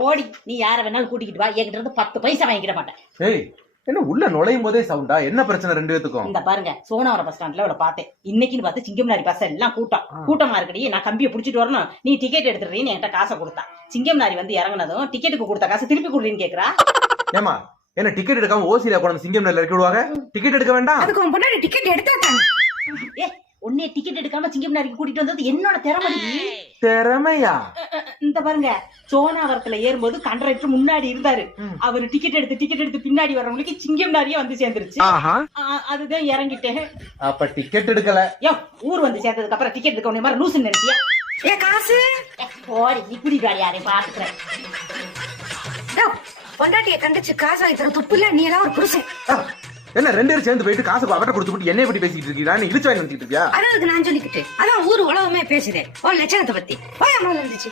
போடி, நீ யார வேணாலும் கூட்டிக்கிட்டு வா, என்கிட்ட இருந்து 10 பைசா வாங்கிக்கிட மாட்டேன். ஏய், என்ன உள்ள நுழையும் போதே சவுண்டா? என்ன பிரச்சனை ரெண்டு பேத்துக்கும்? இந்த பாருங்க, சோனாவரம் பஸ் ஸ்டாண்ட்ல அவளை பார்த்தேன். இன்னைக்குன்னு பார்த்து சிங்கம்னாரி பஸ் எல்லாம் கூட்டமா இருக்கடி. நான் கம்பியை புடிச்சிட்டு வரணும், நீ டிக்கெட் எடுத்துறீன்னு என்கிட்ட காசை கொடுத்தா. சிங்கம்னாரி வந்து இறங்குனதும் டிக்கெட்டுக்கு கொடுத்த காசை திருப்பி கொடுறீன்னு கேக்குறா. ஏமா, என்ன டிக்கெட் எடுக்காம ஓசியில கொண்டு சிங்கம் நேரில் இறக்கி விடுவாங்க? டிக்கெட் எடுக்க வேண்டாம். அதுக்கு உன் பொண்ணாடி டிக்கெட் எடுத்தாங்க. ஏ, உன்னைய டிக்கெட் எடுக்காம சிங்கம்னாரிக்கு கூட்டிட்டு வந்தது என்னோட திறமை. திறமையா? இந்த பாருங்க, சோனாவரத்துல ஏறும்போது கண்டக்டர் முன்னாடி இருந்தாரு. அவரு டிக்கெட் எடுத்து பின்னாடி வர்றவங்களுக்கு சிங்கம்னாரியே வந்து சேர்ந்துருச்சு. அதுதான் இறங்கிட்டேன். அப்ப டிக்கெட் எடுக்கல. யோ, ஊர் வந்து சேர்ந்ததுக்கு அப்புறம் டிக்கெட் எடுக்க உடனே மாதிரி லூசு நினைச்சியா? ஏ காசு போடி, இப்படி காடி யாரையும் பாத்துக்கிறேன். பொண்டாட்டிய கண்டிச்சு காசு வாங்கி தர துப்பு இல்ல, நீ எல்லாம் ஒரு புருஷன். என்ன ரெண்டு பேரும் சேர்ந்து போயிட்டு காசு அவட்ட கொடுத்து போட்டு என்னைய பத்தி பேசிட்டு இருக்கீங்களா? நீ இழுச்சு வாங்கி நினைச்சிட்டு இருக்கியா? அதுக்கு நான் சொல்லிக்கிட்டு அதான் ஊர் உலகமே பேசுதே உன் லட்சணத்தை பத்தி. போய் அம்மா இருந்துச்சு.